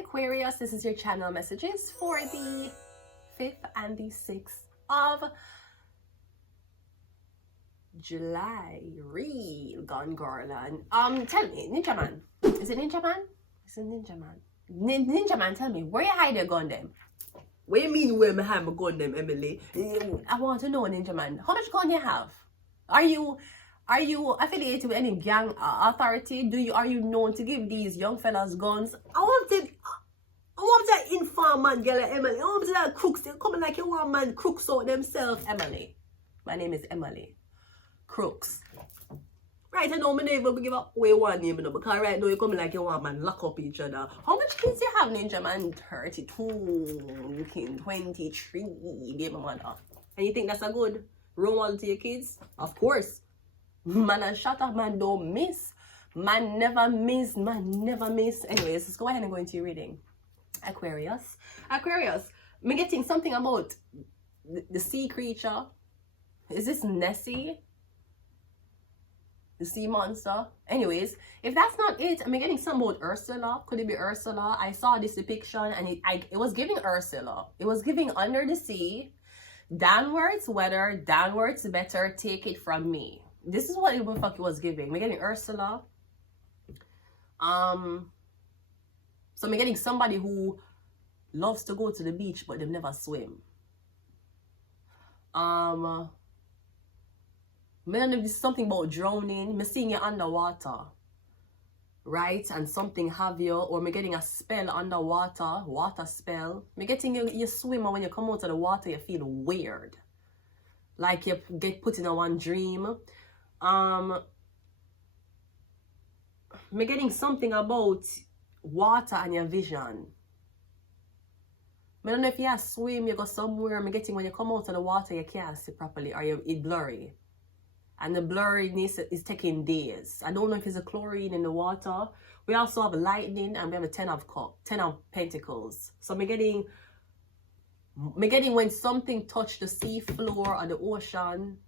Aquarius, this is your channel messages for the 5th and the 6th of July. Real gone garland. Tell me, Ninja Man. Is it Ninja Man? It's a Ninja Man. Ninja Man, tell me, where you hide your gun them? What you mean where I have a gun them, Emily? I want to know, Ninja Man. How much gun you have? Are you affiliated with any gang authority? Are you known to give these young fellas guns? I want that informant girl, Emily. I want that crooks. They're coming like you want man crooks out themselves, Emily. My name is Emily. Crooks. Right, I know my name will give away one name, because right now you coming like you want man lock up each other. How much kids you have, Ninja Man? 32, 23, baby mother. And you think that's a good role model to your kids? Of course. Man and shut up, man don't miss. Man never miss, man never miss. Anyways, let's go ahead and go into your reading. Aquarius. Aquarius, I'm getting something about the sea creature. Is this Nessie? The sea monster? Anyways, if that's not it, I'm getting something about Ursula. Could it be Ursula? I saw this depiction and it was giving Ursula. It was giving under the sea. Downwards weather, downwards better, take it from me. This is what it was giving. We're getting Ursula. So I'm getting somebody who loves to go to the beach but they've never swim. I don't know if this is something about drowning. I'm seeing you underwater, right? And something have you, or I'm getting a spell underwater, water spell. I'm getting you swim, and when you come out of the water, you feel weird, like you get put in a one dream. I'm getting something about water and your vision. I don't know if you swim, you go somewhere. I'm getting when you come out of the water, you can't see properly, or it's blurry. And the blurriness is taking days. I don't know if it's a chlorine in the water. We also have lightning, and we have a 10 of pentacles. So I'm getting when something touched the sea floor or the ocean,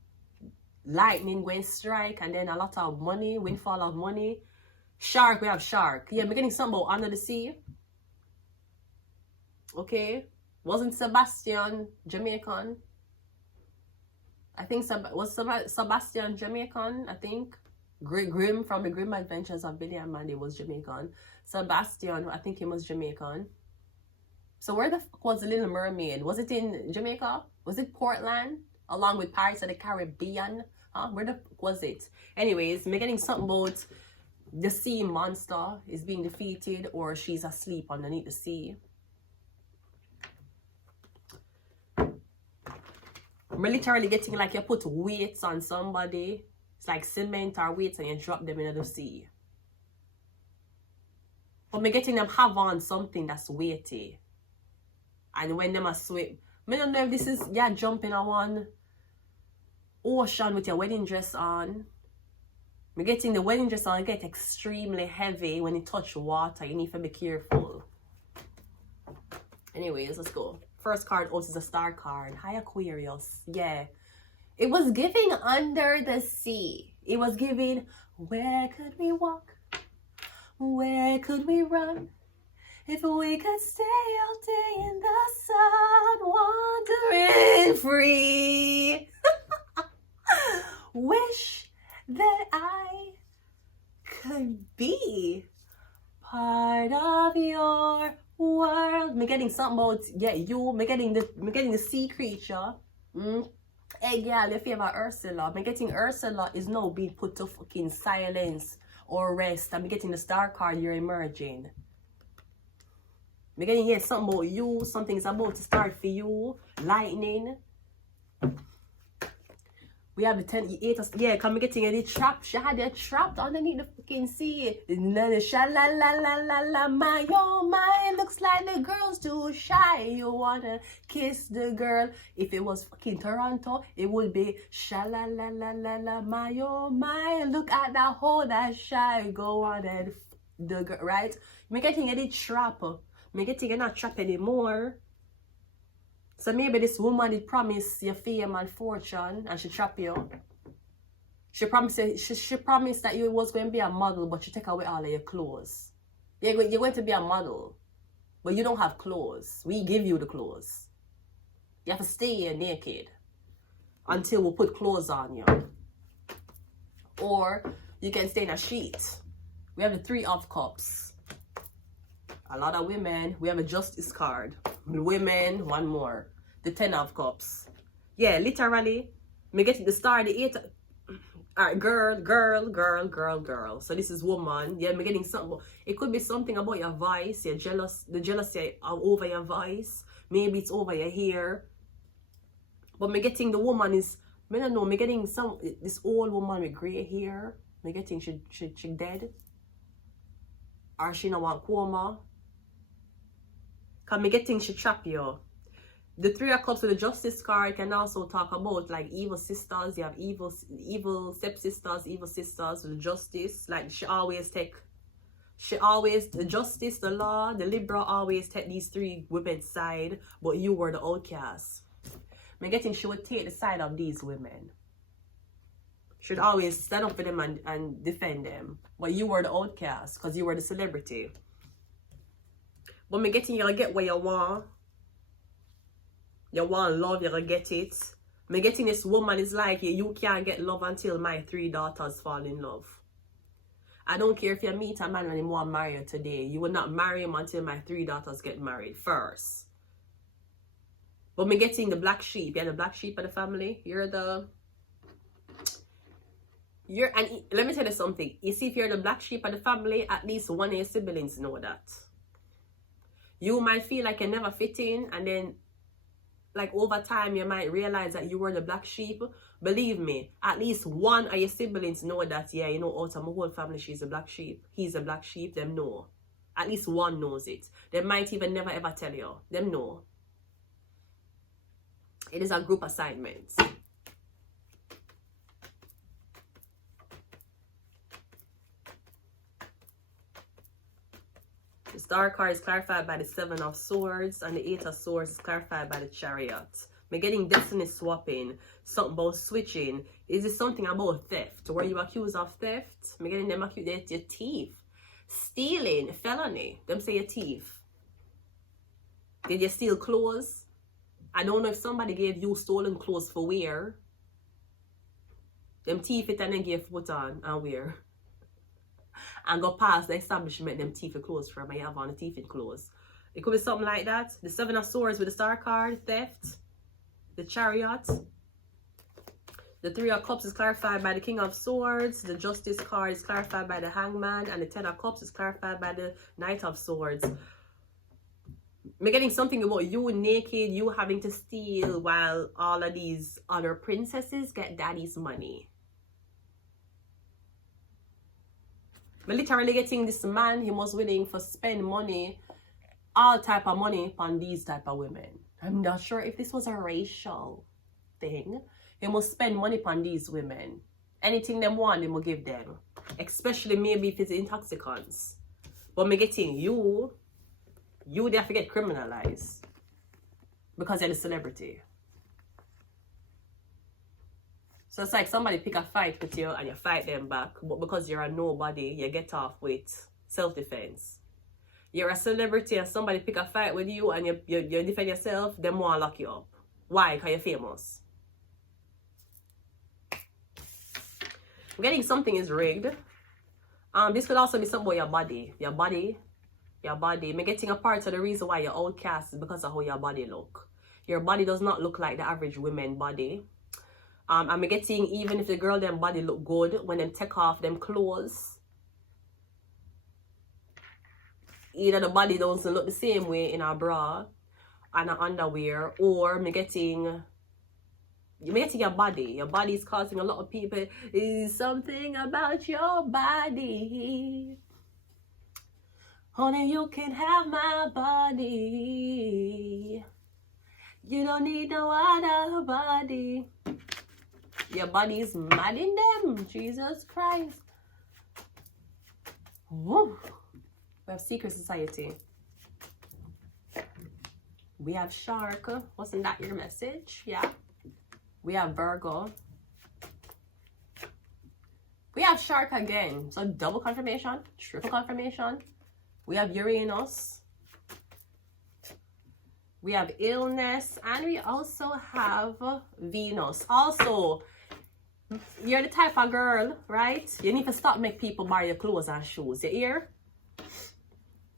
lightning going strike, and then a lot of money, windfall of money. Shark, we have shark. Yeah, I'm getting something about under the sea. Okay. Wasn't Sebastian Jamaican? I think Sebastian Jamaican, I think. Grimm from the Grimm Adventures of Billy and Mandy was Jamaican. Sebastian, I think he was Jamaican. So where the fuck was the Little Mermaid? Was it in Jamaica? Was it Portland? Along with Pirates of the Caribbean? Huh? Where the fuck was it? Anyways, I'm getting something about the sea monster is being defeated, or she's asleep underneath the sea. I'm literally getting like you put weights on somebody. It's like cement or weights, and you drop them into the sea. But I'm getting them have on something that's weighty. And when them a swim, I don't know if this is jumping on one ocean with your wedding dress on. I'm getting the wedding dress on get extremely heavy when you touch water. You need to be careful. Anyways, let's go. First card out is a star card. Hi, Aquarius. Yeah. It was giving under the sea. It was giving, where could we walk? Where could we run? If we could stay all day in the sun, wandering free. Wish that I could be part of your world. Me getting something about you. Me getting the sea creature. Hey girl, your favorite Ursula. Me getting Ursula is now being put to fucking silence or rest. I'm getting the star card. You're emerging. Me getting something about you. Something is about to start for you. Lightning. We have the 10, 8, yeah, come getting a trap. She had it trapped underneath the fucking sea. Sha-la-la-la-la-la-la, my, oh my, looks like the girl's too shy. You wanna kiss the girl. If it was fucking Toronto, it would be sha-la-la-la-la-la, my, oh my, look at that hole that shy. Go on and the girl, right? Me getting a trap. Me getting a not trap anymore. So maybe this woman did promise you fame and fortune, and she trap you. She promised that you was going to be a model, but she take away all of your clothes. You're going to be a model. but you don't have clothes. We give you the clothes. You have to stay here naked until we put clothes on you. Or you can stay in a sheet. We have the 3 of Cups. A lot of women, we have a Justice card. Women, one more. The 10 of Cups. Yeah, literally, me get the star, the 8. Alright, girl. So this is woman. Yeah, me getting something. It could be something about your voice. You're jealous. The jealousy over your voice. Maybe it's over your hair. But me getting the woman is, I don't know, me getting this old woman with grey hair. Me getting she dead. Or she in a coma. Cause me getting she trap you. The 3 of Cups with the Justice card can also talk about like evil sisters. You have evil stepsisters, evil sisters with the Justice. Like the Justice, the law, the Libra always take these 3 women's side, but you were the outcast. I'm getting she would take the side of these women. Should always stand up for them and defend them. But you were the outcast because you were the celebrity. But I'm getting you'll get what you want. You want love, you'll get it. Me getting this woman is like, you can't get love until my 3 daughters fall in love. I don't care if you meet a man and he want to marry you today. You will not marry him until my 3 daughters get married first. But me getting the black sheep. You're the black sheep of the family. And let me tell you something. You see, if you're the black sheep of the family, at least one of your siblings know that. You might feel like you never fit in, and then like over time you might realize that you were the black sheep. Believe me, at least one of your siblings know that, yeah, you know, out of my whole family she's a black sheep, he's a black sheep. Them know. At least one knows it. They might even never ever tell you. Them know. It is a group assignment. The Star card is clarified by the 7 of Swords, and the 8 of Swords is clarified by the Chariot. We're getting destiny swapping, something about switching. Is it something about theft? Were you accused of theft? We're getting them accused, you're thief. Stealing, felony. Them say you're thief. Did you steal clothes? I don't know if somebody gave you stolen clothes for wear. Them thief it and then give put on and wear. And go past the establishment them thief clothes from. I have on the thief clothes. It could be something like that. The 7 of Swords with the Star card, theft. The Chariot. The 3 of Cups is clarified by the King of Swords. The Justice card is clarified by the Hangman. And the 10 of Cups is clarified by the Knight of Swords. I'm getting something about you naked, you having to steal while all of these other princesses get daddy's money. I'm literally getting this man, he was willing to spend money, all type of money on these type of women. I'm not sure if this was a racial thing. He must spend money on these women. Anything they want, they will give them. Especially maybe if it's intoxicants. But I'm getting you they have to get criminalized. Because you're the celebrity. So it's like somebody pick a fight with you and you fight them back. But because you're a nobody, you get off with self-defense. You're a celebrity and somebody pick a fight with you and you defend yourself, them want to lock you up. Why? Because you're famous. I'm getting something is rigged. This could also be something about your body. Your body. I'm getting a part of the reason why you're outcast is because of how your body look. Your body does not look like the average women body. I'm getting even if the girl them body look good, when them take off them clothes, either the body doesn't look the same way in a bra and an underwear, or I'm getting your body. Your body is causing a lot of people, is something about your body. Honey, you can have my body. You don't need no other body. Your body is mad in them. Jesus Christ. Woo. We have Secret Society. We have Shark. Wasn't that your message? Yeah. We have Virgo. We have Shark again. So double confirmation, triple confirmation. We have Uranus. We have illness, and we also have Venus. Also, you're the type of girl, right? You need to stop make people buy your clothes and shoes. You hear?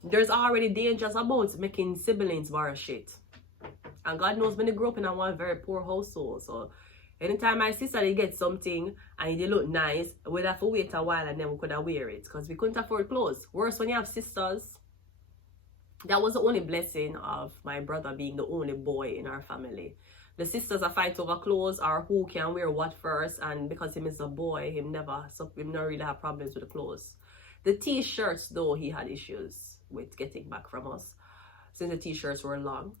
There's already dangers about making siblings borrow shit. And God knows when they grew up in one very poor household. So anytime my sister they get something and they look nice, we'd have to wait a while and then we could have wear it. Because we couldn't afford clothes. Worse when you have sisters. That was the only blessing of my brother being the only boy in our family. The sisters are fight over clothes or who can wear what first, and because him is a boy, him never really have problems with the clothes. The t-shirts though, he had issues with getting back from us since the t-shirts were long.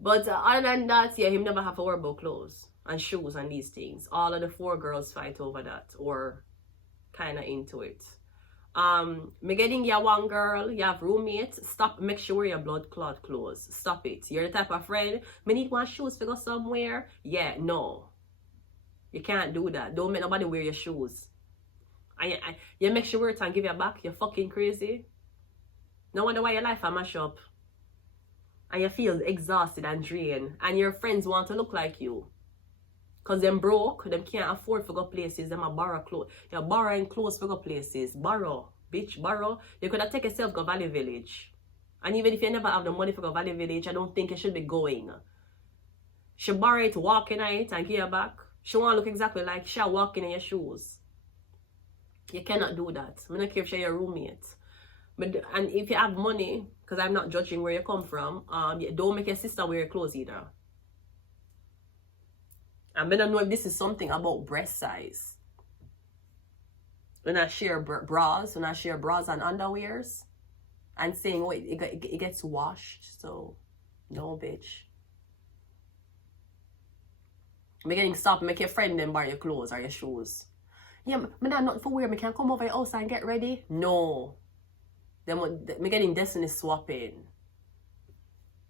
But other than that, yeah, him never have to worry about clothes and shoes and these things. All of the 4 girls fight over that or kind of into it. Me getting you one girl, you have roommates, stop, make sure your blood clot clothes. Stop it. You're the type of friend, me need one shoes to go somewhere. Yeah, no. You can't do that. Don't make nobody wear your shoes. And you make sure it and give you back. You're fucking crazy. No wonder why your life a mash up. And you feel exhausted and drained. And your friends want to look like you. Because them broke, them can't afford to go places, them a borrow clothes. You're borrowing clothes to go places. Borrow, bitch, borrow. You could have taken yourself to Valley Village. And even if you never have the money for go Valley Village, I don't think you should be going. She borrow it, walk in it and give you back. She want to look exactly like she walking in your shoes. You cannot do that. I don't care if she's your roommate. But, and if you have money, because I'm not judging where you come from, don't make your sister wear your clothes either. I don't know if this is something about breast size. When I share bras, and underwears, and saying, oh, it gets washed, so no, bitch. I'm getting stopped, make your friend then buy your clothes or your shoes. Yeah, but I'm not for wear, I can come over your house and get ready. No. Then me getting destiny swapping.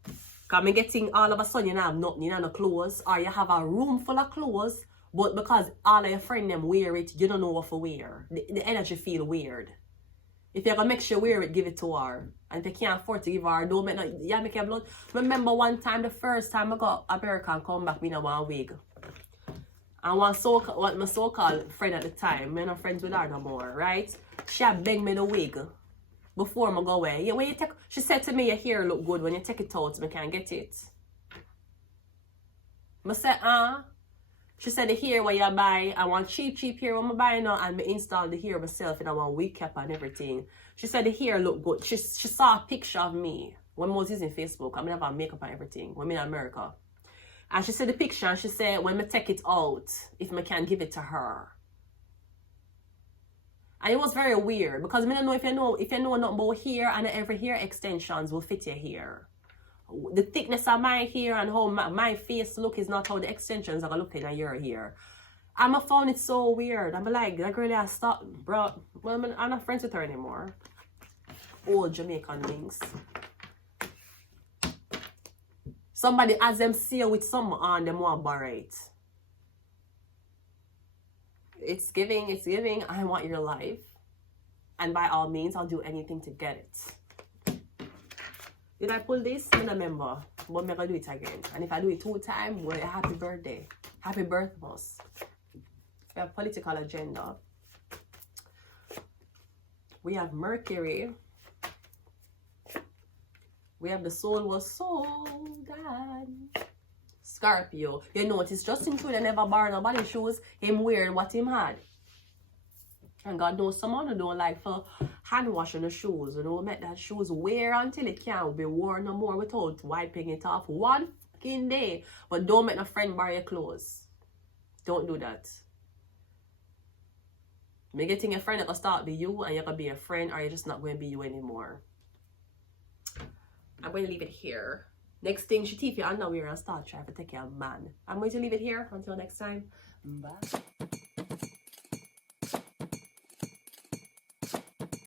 Because I'm getting all of a sudden you don't have nothing, you don't have no clothes, or you have a room full of clothes, but because all of your friends them wear it, you don't know what to wear. The energy feel weird. If you're going to make sure wear it, give it to her. And if you can't afford to give her, don't make no, yeah, make your blood. Remember one time, the first time I got America and come back, me in one wig. And my so-called friend at the time, I'm not friends with her no more, right? She had begged me the wig before I go away. Yeah, when you take, she said to me, your hair look good. When you take it out, I can't get it. I said, She said the hair when you buy, I want cheap hair when I buy now, and I install the hair myself and I want wig cap and everything. She said the hair look good. She saw a picture of me when I was using Facebook. I mean, I have makeup and everything when I'm in America. And she said the picture, and she said when I take it out, if I can give it to her. And it was very weird because I don't know if you know nothing about hair, and every hair extensions will fit your hair. The thickness of my hair and how my face look is not how the extensions are looking at your hair. And I found it so weird. I'm like, that girl has stopped, bro. Well, I'm not friends with her anymore. Old Jamaican links. Somebody as them see you with something on them want to borrow it. It's giving, I want your life. And by all means, I'll do anything to get it. Did I pull this? I don't remember. But I'm going to do it again. And if I do it 2 times, well, happy birthday. Happy birthmas. We have political agenda. We have Mercury. We have the soul was sold. God. Scorpio. You notice Justin Trudeau never borrowed nobody shoes. Him wearing what him had. And God knows someone who don't like for hand washing the shoes. You know, make that shoes wear until it can't be worn no more without wiping it off one fucking day. But don't make no friend borrow your clothes. Don't do that. Maybe getting a friend that will start be you and you're going to be a friend, or you're just not going to be you anymore. I'm going to leave it here. Next thing, she teeth your underwear and start trying to take care of man. I'm going to leave it here. Until next time. Bye.